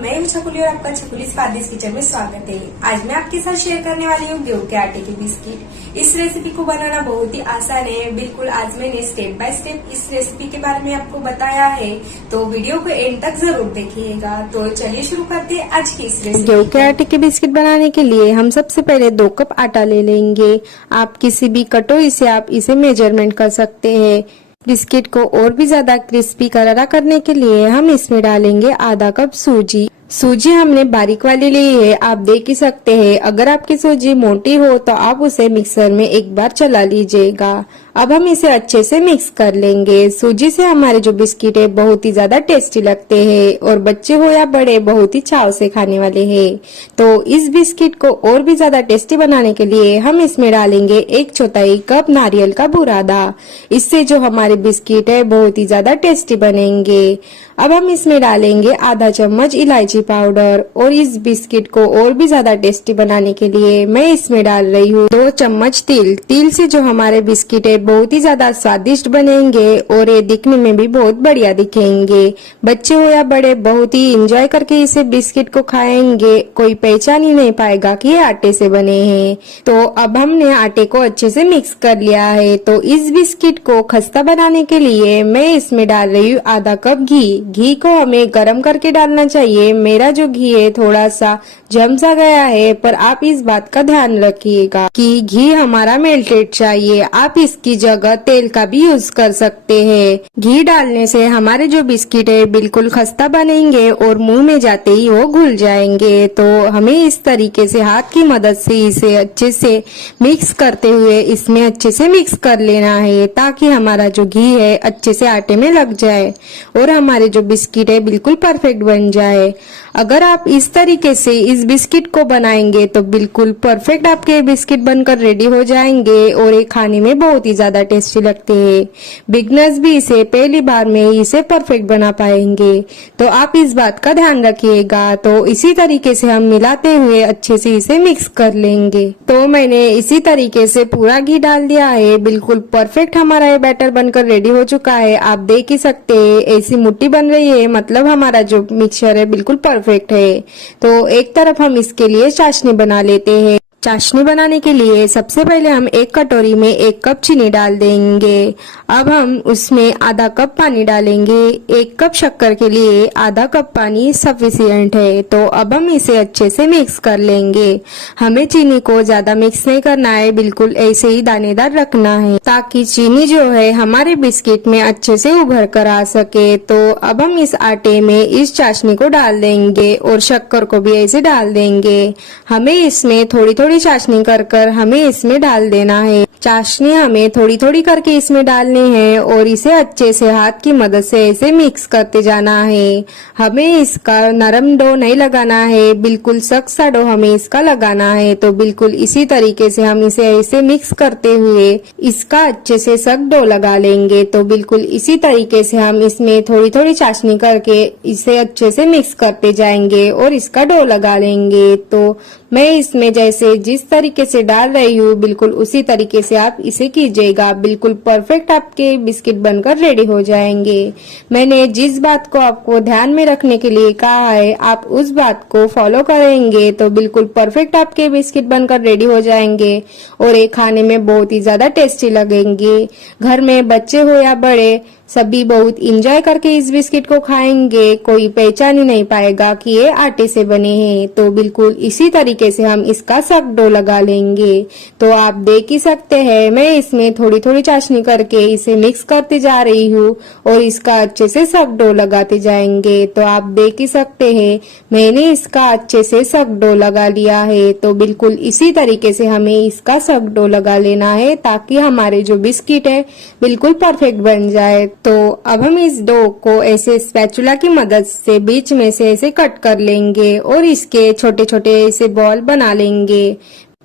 मैं हूं छकुली और आपका छकुली स्वादिष्ट किचन में स्वागत है। आज मैं आपके साथ शेयर करने वाली हूँ गेहूं के आटे के बिस्किट। इस रेसिपी को बनाना बहुत ही आसान है। बिल्कुल आज मैंने स्टेप बाय स्टेप इस रेसिपी के बारे में आपको बताया है, तो वीडियो को एंड तक जरूर देखिएगा। तो चलिए शुरू करते हैं आज की इस रेसिपी। गेहूं के आटे के बिस्किट बनाने के लिए हम सबसे पहले 2 कप आटा ले लेंगे। आप किसी भी कटोरी से आप इसे मेजरमेंट कर सकते हैं। बिस्किट को और भी ज्यादा क्रिस्पी करारा करने के लिए हम इसमें डालेंगे आधा कप सूजी। सूजी हमने बारीक वाली ली है, आप देख ही सकते हैं। अगर आपकी सूजी मोटी हो तो आप उसे मिक्सर में एक बार चला लीजिएगा। अब हम इसे अच्छे से मिक्स कर लेंगे। सूजी से हमारे जो बिस्किट है बहुत ही ज्यादा टेस्टी लगते हैं और बच्चे हो या बड़े बहुत ही चाव से खाने वाले हैं। तो इस बिस्किट को और भी ज्यादा टेस्टी बनाने के लिए हम इसमें डालेंगे 1/4 कप नारियल का बुरादा। इससे जो हमारे बिस्किट है बहुत ही ज्यादा टेस्टी बनेंगे। अब हम इसमें डालेंगे आधा चम्मच इलायची पाउडर और इस बिस्किट को और भी ज्यादा टेस्टी बनाने के लिए मैं इसमें डाल रही हूँ 2 चम्मच तिल। तिल से जो हमारे बिस्किट है बहुत ही ज्यादा स्वादिष्ट बनेंगे और ये दिखने में भी बहुत बढ़िया दिखेंगे। बच्चे हो या बड़े बहुत ही एंजॉय करके इसे बिस्किट को खाएंगे। कोई पहचान ही नहीं पाएगा कि ये आटे से बने हैं। तो अब हमने आटे को अच्छे से मिक्स कर लिया है। तो इस बिस्किट को खस्ता बनाने के लिए मैं इसमें डाल रही हूँ आधा कप घी। घी को हमें गरम करके डालना चाहिए। मेरा जो घी है थोड़ा सा जम सा गया है, पर आप इस बात का ध्यान रखिएगा कि घी हमारा मेल्टेड चाहिए। आप इसकी जगह तेल का भी यूज कर सकते हैं। घी डालने से हमारे जो बिस्किट है बिल्कुल खस्ता बनेंगे और मुंह में जाते ही वो घुल जाएंगे। तो हमें इस तरीके से हाथ की मदद से इसे अच्छे से मिक्स करते हुए इसमें अच्छे से मिक्स कर लेना है, ताकि हमारा जो घी है अच्छे से आटे में लग जाए और हमारे जो बिस्किट है बिल्कुल परफेक्ट बन जाए। अगर आप इस तरीके से इस बिस्किट को बनाएंगे तो बिल्कुल परफेक्ट आपके बिस्किट बनकर रेडी हो जाएंगे और ये खाने में बहुत ही ज्यादा टेस्टी लगते हैं। बिगनर्स भी इसे पहली बार में ही इसे परफेक्ट बना पाएंगे। तो आप इस बात का ध्यान रखिएगा। तो इसी तरीके से हम मिलाते हुए अच्छे से इसे मिक्स कर लेंगे। तो मैंने इसी तरीके से पूरा घी डाल दिया है। बिल्कुल परफेक्ट हमारा ये बैटर बनकर रेडी हो चुका है। आप देख ही सकते हैं ऐसी मुट्ठी बन रही है, मतलब हमारा जो मिक्सचर है बिल्कुल परफेक्ट है। तो एक तरफ हम इसके लिए चाशनी बना लेते हैं। चाशनी बनाने के लिए सबसे पहले हम एक कटोरी में 1 कप चीनी डाल देंगे। अब हम उसमें आधा कप पानी डालेंगे। 1 कप शक्कर के लिए आधा कप पानी सफिशिएंट है। तो अब हम इसे अच्छे से मिक्स कर लेंगे। हमें चीनी को ज्यादा मिक्स नहीं करना है, बिल्कुल ऐसे ही दानेदार रखना है, ताकि चीनी जो है हमारे बिस्किट में अच्छे से उभर कर आ सके। तो अब हम इस आटे में इस चाशनी को डाल देंगे और शक्कर को भी ऐसे डाल देंगे। हमें इसमें थोड़ी थोड़ी चाशनी कर हमें इसमें डाल देना है। चाशनी हमें थोड़ी थोड़ी करके इसमें डालनी है और इसे अच्छे से हाथ की मदद से ऐसे मिक्स करते जाना है। हमें इसका नरम डो नहीं लगाना है, बिल्कुल सख्त सा डो हमें इसका लगाना है। तो बिल्कुल इसी तरीके से हम इसे ऐसे मिक्स करते हुए इसका अच्छे से सख्त डो लगा लेंगे। तो बिल्कुल इसी तरीके से हम इसमें थोड़ी थोड़ी चाशनी करके इसे अच्छे से मिक्स करते जाएंगे और इसका डो लगा लेंगे। तो मैं इसमें जैसे जिस तरीके से डाल रही हूँ बिल्कुल उसी तरीके से आप इसे कीजिएगा। बिल्कुल परफेक्ट आपके बिस्किट बनकर रेडी हो जाएंगे। मैंने जिस बात को आपको ध्यान में रखने के लिए कहा है आप उस बात को फॉलो करेंगे तो बिल्कुल परफेक्ट आपके बिस्किट बनकर रेडी हो जाएंगे और ये खाने में बहुत ही ज्यादा टेस्टी लगेंगे। घर में बच्चे हो या बड़े सभी बहुत इंजॉय करके इस बिस्किट को खाएंगे। कोई पहचान ही नहीं पाएगा कि ये आटे से बने हैं। तो बिल्कुल इसी तरीके से हम इसका सख्त डो लगा लेंगे। तो आप देख ही सकते हैं मैं इसमें थोड़ी थोड़ी चाशनी करके इसे मिक्स करते जा रही हूँ और इसका अच्छे से सख्त डो लगाते जाएंगे। तो आप देख ही सकते हैं मैंने इसका अच्छे से सख्त डो लगा लिया है। तो बिल्कुल इसी तरीके से हमें इसका सख्त डो लगा लेना है, ताकि हमारे जो बिस्किट है बिल्कुल परफेक्ट बन जाए। तो अब हम इस डो को ऐसे स्पैचुला की मदद से बीच में से ऐसे कट कर लेंगे और इसके छोटे छोटे ऐसे बॉल बना लेंगे।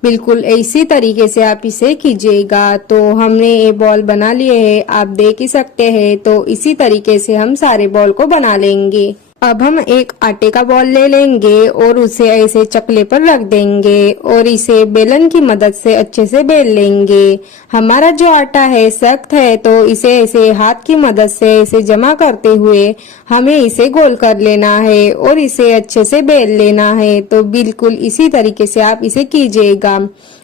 बिल्कुल इसी तरीके से आप इसे कीजिएगा। तो हमने ये बॉल बना लिए हैं, आप देख ही सकते हैं। तो इसी तरीके से हम सारे बॉल को बना लेंगे। अब हम एक आटे का बॉल ले लेंगे और उसे ऐसे चकले पर रख देंगे और इसे बेलन की मदद से अच्छे से बेल लेंगे। हमारा जो आटा है सख्त है तो इसे ऐसे हाथ की मदद से ऐसे जमा करते हुए हमें इसे गोल कर लेना है और इसे अच्छे से बेल लेना है। तो बिल्कुल इसी तरीके से आप इसे कीजिएगा।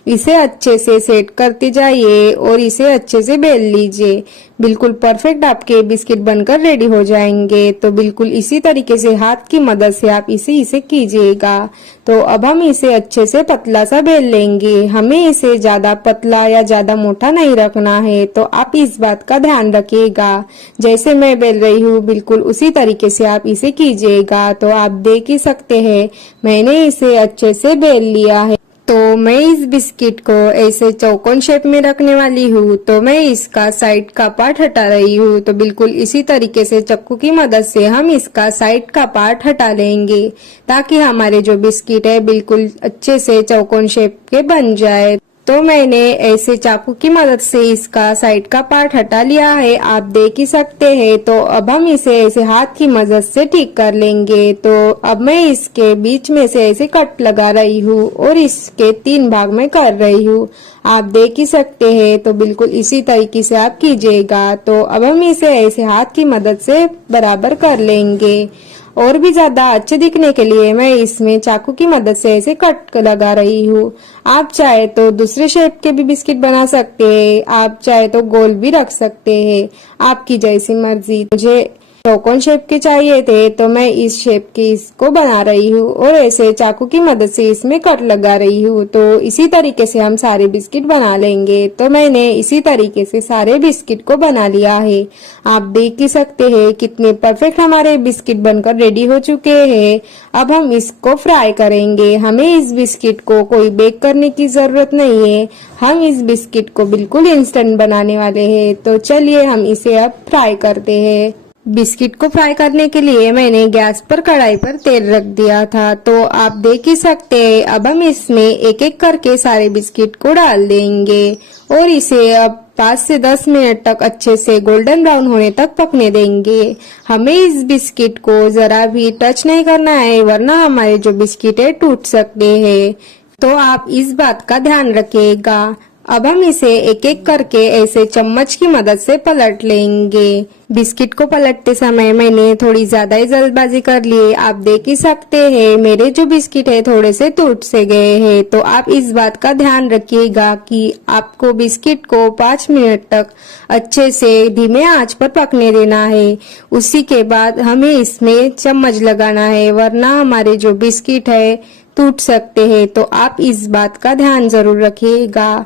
इसे अच्छे से सेट करते जाइए और इसे अच्छे से बेल लीजिए। बिल्कुल परफेक्ट आपके बिस्किट बनकर रेडी हो जाएंगे। तो बिल्कुल इसी तरीके से हाथ की मदद से आप इसे कीजिएगा। तो अब हम इसे अच्छे से पतला सा बेल लेंगे। हमें इसे ज्यादा पतला या ज्यादा मोटा नहीं रखना है। तो आप इस बात का ध्यान रखिएगा। जैसे मैं बेल रही हूँ बिल्कुल उसी तरीके से आप इसे कीजिएगा। तो आप देख ही सकते हैं मैंने इसे अच्छे से बेल लिया है। तो मैं इस बिस्किट को ऐसे चौकोन शेप में रखने वाली हूँ। तो मैं इसका साइड का पार्ट हटा रही हूँ। तो बिल्कुल इसी तरीके से चाकू की मदद से हम इसका साइड का पार्ट हटा लेंगे ताकि हमारे जो बिस्किट है बिल्कुल अच्छे से चौकोन शेप के बन जाए। तो मैंने ऐसे चाकू की मदद से इसका साइड का पार्ट हटा लिया है, आप देख ही सकते हैं। तो अब हम इसे ऐसे हाथ की मदद से ठीक कर लेंगे। तो अब मैं इसके बीच में से ऐसे कट लगा रही हूँ और इसके 3 भाग में कर रही हूँ, आप देख ही सकते हैं। तो बिल्कुल इसी तरीके से आप कीजिएगा। तो अब हम इसे ऐसे हाथ की मदद से बराबर कर लेंगे। और भी ज्यादा अच्छे दिखने के लिए मैं इसमें चाकू की मदद से ऐसे कट लगा रही हूँ। आप चाहे तो दूसरे शेप के भी बिस्किट बना सकते हैं, आप चाहे तो गोल भी रख सकते हैं, आपकी जैसी मर्जी। मुझे चौकोन शेप के चाहिए थे तो मैं इस शेप के इसको बना रही हूँ और ऐसे चाकू की मदद से इसमें कट लगा रही हूँ। तो इसी तरीके से हम सारे बिस्किट बना लेंगे। तो मैंने इसी तरीके से सारे बिस्किट को बना लिया है। आप देख ही सकते हैं कितने परफेक्ट हमारे बिस्किट बनकर रेडी हो चुके हैं। अब हम इसको फ्राई करेंगे। हमें इस बिस्किट को कोई बेक करने की जरूरत नहीं है, हम इस बिस्किट को बिल्कुल इंस्टेंट बनाने वाले हैं। तो चलिए हम इसे अब फ्राई करते हैं। बिस्किट को फ्राई करने के लिए मैंने गैस पर कढ़ाई पर तेल रख दिया था। तो आप देख ही सकते हैं। अब हम इसमें एक एक करके सारे बिस्किट को डाल देंगे और इसे अब 5 से 10 मिनट तक अच्छे से गोल्डन ब्राउन होने तक पकने देंगे। हमें इस बिस्किट को जरा भी टच नहीं करना है वरना हमारे जो बिस्किट है टूट सकते हैं। तो आप इस बात का ध्यान रखिएगा। अब हम इसे एक एक करके ऐसे चम्मच की मदद से पलट लेंगे। बिस्किट को पलटते समय मैंने थोड़ी ज्यादा ही जल्दबाजी कर ली, आप देख ही सकते हैं मेरे जो बिस्किट है थोड़े से टूट से गए हैं। तो आप इस बात का ध्यान रखिएगा कि आपको बिस्किट को 5 मिनट तक अच्छे से धीमे आंच पर पकने देना है। उसी के बाद हमें इसमें चम्मच लगाना है वरना हमारे जो बिस्किट है टूट सकते हैं। तो आप इस बात का ध्यान जरूर रखिएगा।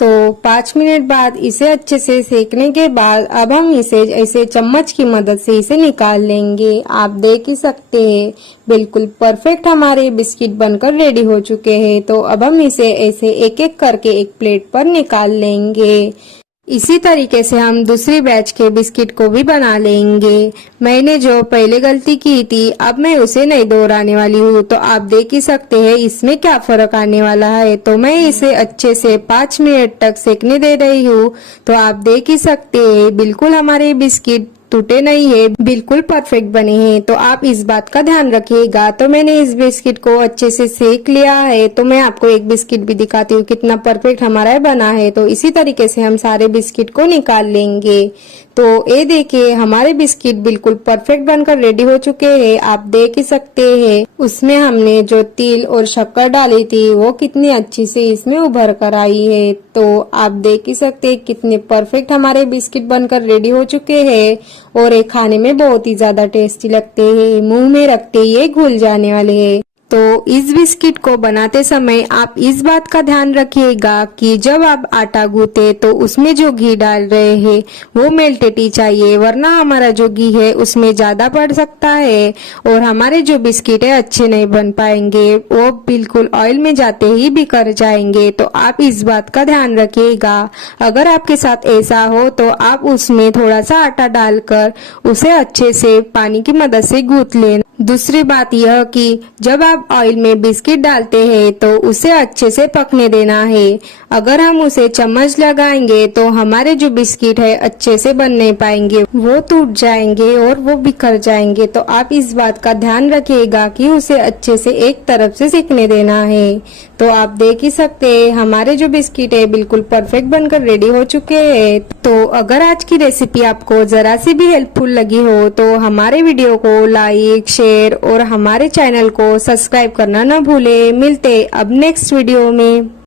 तो 5 मिनट बाद इसे अच्छे से सेकने के बाद अब हम इसे ऐसे चम्मच की मदद से इसे निकाल लेंगे। आप देख ही सकते हैं बिल्कुल परफेक्ट हमारे बिस्किट बनकर रेडी हो चुके हैं। तो अब हम इसे ऐसे एक एक करके एक प्लेट पर निकाल लेंगे। इसी तरीके से हम दूसरी बैच के बिस्किट को भी बना लेंगे। मैंने जो पहले गलती की थी अब मैं उसे नहीं दोहराने वाली हूँ। तो आप देख ही सकते हैं इसमें क्या फर्क आने वाला है। तो मैं इसे अच्छे से 5 मिनट तक सेकने दे रही हूँ। तो आप देख ही सकते हैं बिल्कुल हमारे बिस्किट टूटे नहीं है, बिल्कुल परफेक्ट बने हैं। तो आप इस बात का ध्यान रखिएगा। तो मैंने इस बिस्किट को अच्छे से सेक लिया है। तो मैं आपको एक बिस्किट भी दिखाती हूँ कितना परफेक्ट हमारा बना है। तो इसी तरीके से हम सारे बिस्किट को निकाल लेंगे। तो ये देखिए हमारे बिस्किट बिल्कुल परफेक्ट बनकर रेडी हो चुके हैं, आप देख ही सकते हैं। उसमें हमने जो तिल और शक्कर डाली थी वो कितनी अच्छी से इसमें उभर कर आई है। तो आप देख ही सकते हैं कितने परफेक्ट हमारे बिस्किट बनकर रेडी हो चुके हैं और ये खाने में बहुत ही ज्यादा टेस्टी लगते हैं, मुंह में रखते ही ये घुल जाने वाले हैं। तो इस बिस्किट को बनाते समय आप इस बात का ध्यान रखिएगा कि जब आप आटा गूंथे तो उसमें जो घी डाल रहे हैं वो मेल्टेड ही चाहिए वरना हमारा जो घी है उसमें ज्यादा पड़ सकता है और हमारे जो बिस्किट है अच्छे नहीं बन पाएंगे, वो बिल्कुल ऑयल में जाते ही बिखर जाएंगे। तो आप इस बात का ध्यान रखिएगा। अगर आपके साथ ऐसा हो तो आप उसमें थोड़ा सा आटा डालकर उसे अच्छे से पानी की मदद से गूंथ लेना। दूसरी बात यह कि जब आप ऑयल में बिस्किट डालते हैं तो उसे अच्छे से पकने देना है। अगर हम उसे चम्मच लगाएंगे तो हमारे जो बिस्किट है अच्छे से बन नहीं पाएंगे, वो टूट जाएंगे और वो बिखर जाएंगे। तो आप इस बात का ध्यान रखिएगा कि उसे अच्छे से एक तरफ से सेकने देना है। तो आप देख ही सकते हैं हमारे जो बिस्किट है बिल्कुल परफेक्ट बनकर रेडी हो चुके हैं। तो अगर आज की रेसिपी आपको जरा सी भी हेल्पफुल लगी हो तो हमारे वीडियो को लाइक, शेयर और हमारे चैनल को सब्सक्राइब करना न भूले। मिलते अब नेक्स्ट वीडियो में।